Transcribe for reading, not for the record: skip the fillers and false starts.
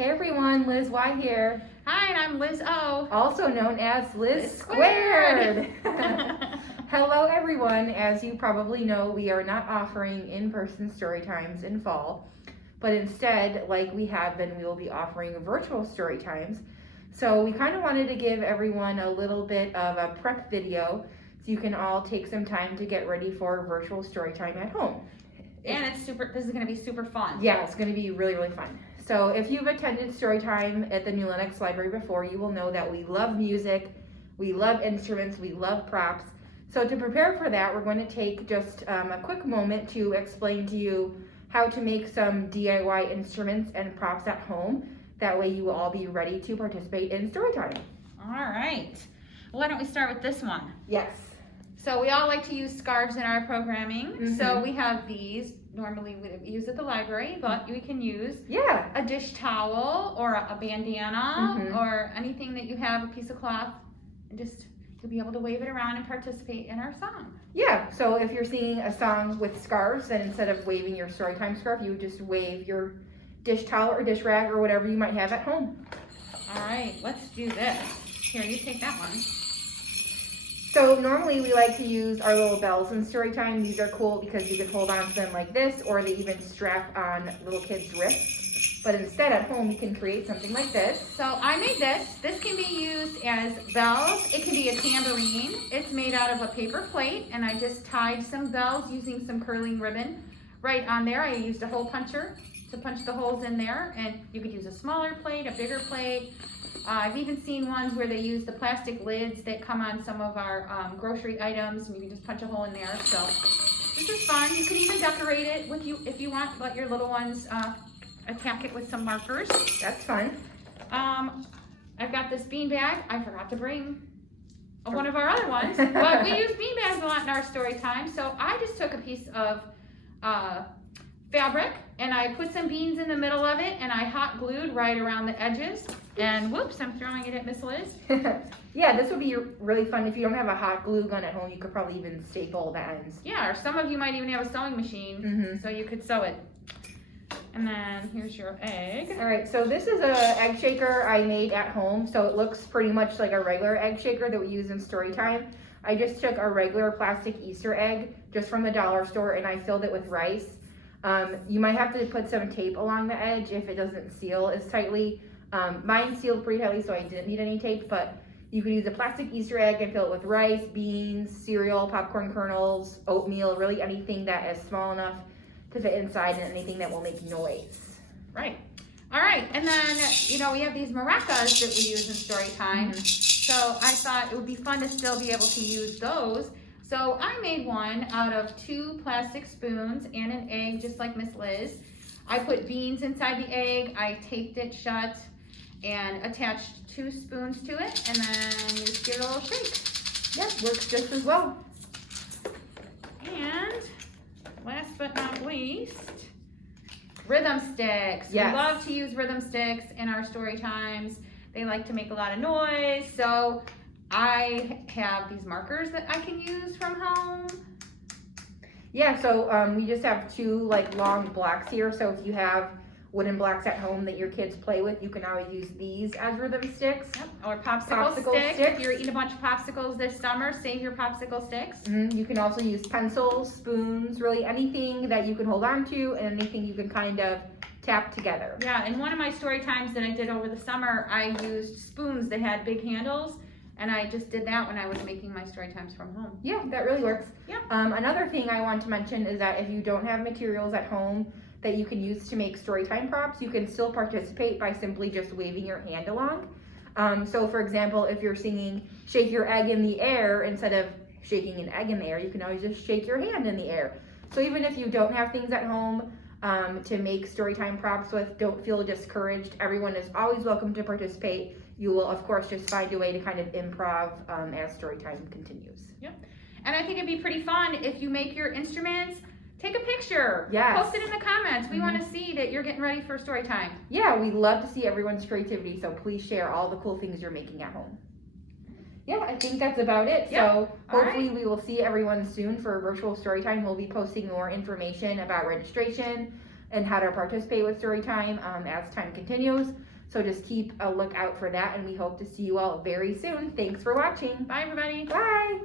Hey everyone, Liz Y here. Hi, and I'm Liz O. Also known as Liz Squared. Hello everyone. As you probably know, we are not offering in-person story times in fall, but instead, like we have been, we will be offering virtual story times. So we kind of wanted to give everyone a little bit of a prep video so you can all take some time to get ready for virtual story time at home. And this is going to be super fun. Yeah, it's going to be really, really fun. So if you've attended Storytime at the New Lenox Library before, you will know that we love music, we love instruments, we love props. So to prepare for that, we're going to take just a quick moment to explain to you how to make some DIY instruments and props at home. That way you will all be ready to participate in Storytime. All right. Why don't we start with this one? Yes. So we all like to use scarves in our programming. So we have these. Normally we use at the library, but we can use a dish towel or a bandana or anything that you have, a piece of cloth, and just you'll be able to wave it around and participate in our song. Yeah, so if you're singing a song with scarves, then instead of waving your Storytime scarf, you would just wave your dish towel or dish rag or whatever you might have at home. All right, let's do this. Here, you take that one. So normally we like to use our little bells in Storytime. These are cool because you can hold on to them like this, or they even strap on little kids' wrists. But instead at home you can create something like this. So I made this. This can be used as bells. It can be a tambourine. It's made out of a paper plate, and I just tied some bells using some curling ribbon right on there. I used a hole puncher to punch the holes in there, and you could use a smaller plate, a bigger plate. I've even seen ones where they use the plastic lids that come on some of our grocery items, and you can just punch a hole in there. So this is fun. You can even decorate it with if you want. Let your little ones attack it with some markers. That's fun. I've got this bean bag. I forgot to bring one of our other ones, but we use bean bags a lot in our story time. So I just took a piece of fabric and I put some beans in the middle of it, and I hot glued right around the edges. And whoops, I'm throwing it at Miss Liz. Yeah, this would be really fun. If you don't have a hot glue gun at home, you could probably even staple the ends. Yeah, or some of you might even have a sewing machine, so you could sew it. And then here's your egg. All right, so this is an egg shaker I made at home. So it looks pretty much like a regular egg shaker that we use in Storytime. I just took a regular plastic Easter egg just from the dollar store, and I filled it with rice. You might have to put some tape along the edge if it doesn't seal as tightly. Mine sealed pretty tightly, so I didn't need any tape, but you could use a plastic Easter egg and fill it with rice, beans, cereal, popcorn kernels, oatmeal, really anything that is small enough to fit inside and anything that will make noise. Right. All right, and then, we have these maracas that we use in Storytime. So I thought it would be fun to still be able to use those. So I made one out of 2 plastic spoons and an egg, just like Miss Liz. I put beans inside the egg, I taped it shut, and attached 2 spoons to it, and then you just give it a little shake. Yep, works just as well. And last but not least, rhythm sticks. Yes. We love to use rhythm sticks in our story times. They like to make a lot of noise, so I have these markers that I can use from home. Yeah, so we just have 2 long blocks here. So if you have wooden blocks at home that your kids play with, you can always use these as rhythm sticks. Yep. Or popsicle sticks. If you're eating a bunch of popsicles this summer, save your popsicle sticks. You can also use pencils, spoons, really anything that you can hold on to and anything you can kind of tap together. Yeah, in one of my story times that I did over the summer, I used spoons that had big handles, and I just did that when I was making my story times from home. Yeah, that really works. Yeah. Another thing I want to mention is that if you don't have materials at home that you can use to make Storytime props, you can still participate by simply just waving your hand along. So for example, if you're singing Shake Your Egg in the Air, instead of shaking an egg in the air, you can always just shake your hand in the air. So even if you don't have things at home to make Storytime props with, don't feel discouraged. Everyone is always welcome to participate. You will, of course, just find a way to kind of improv as Storytime continues. Yep. And I think it'd be pretty fun if you make your instruments. Take a picture. Yes. Post it in the comments. We want to see that you're getting ready for story time. Yeah, we love to see everyone's creativity, so please share all the cool things you're making at home. Yeah, I think that's about it. Yep. So hopefully we will see everyone soon for virtual story time. We'll be posting more information about registration, and how to participate with Storytime as time continues. So just keep a lookout for that, and we hope to see you all very soon. Thanks for watching. Bye, everybody. Bye.